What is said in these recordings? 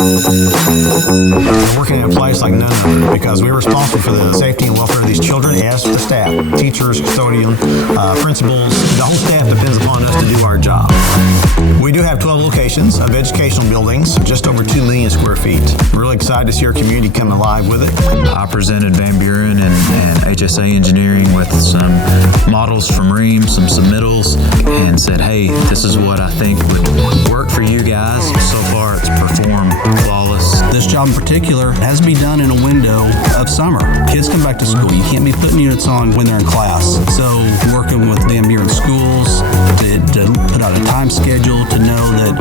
We're working in a place like none other because we're responsible for the safety and welfare of these children as the staff, teachers, custodian, principals. The whole staff depends upon us to do our job. We do have 12 locations of educational buildings, just over 2 million square feet. We're really excited to see our community come alive with it. I presented Van Buren and HSA Engineering with some models from Rheem, some submittals, and said, hey, this is what I think would work for you guys. So far, it's performed flawless. This job in particular has to be done in a window of summer. Kids come back to school. You can't be putting units on when they're in class. So working with Buren Schools to put out a time schedule to know that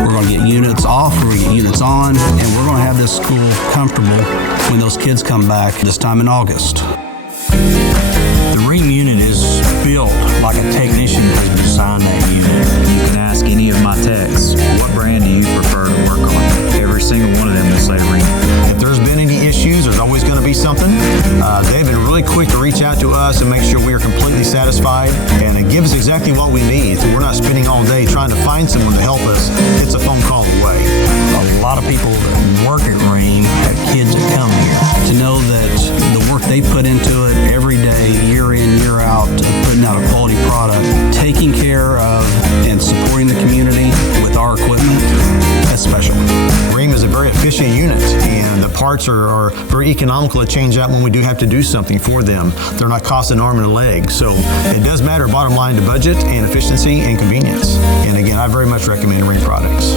we're going to get units off, we're going to get units on, and we're going to have this school comfortable when those kids come back this time in August. The Rheem unit is built like a technician has designed that unit. You can ask any of my techs, what brand do you prefer to work on? Every single one of them will say Rheem. If there's been any issues, there's always going to be something. They've been really quick to reach out to us and make sure we are completely satisfied, and it gives us exactly what we need. So we're not spending all day trying to find someone to help us. It's a phone call away. A lot of people that work at Rheem have kids that come here. To know that the work they put into it every day, year in, year out, putting out a quality product, taking care of and supporting the community with our equipment, that's special. Rheem is a very efficient unit, and the parts are very economical to change out when we do have to do something for them. They're not costing an arm and a leg. So it does matter, bottom line, to budget and efficiency and convenience. And again, I very much recommend Rheem products.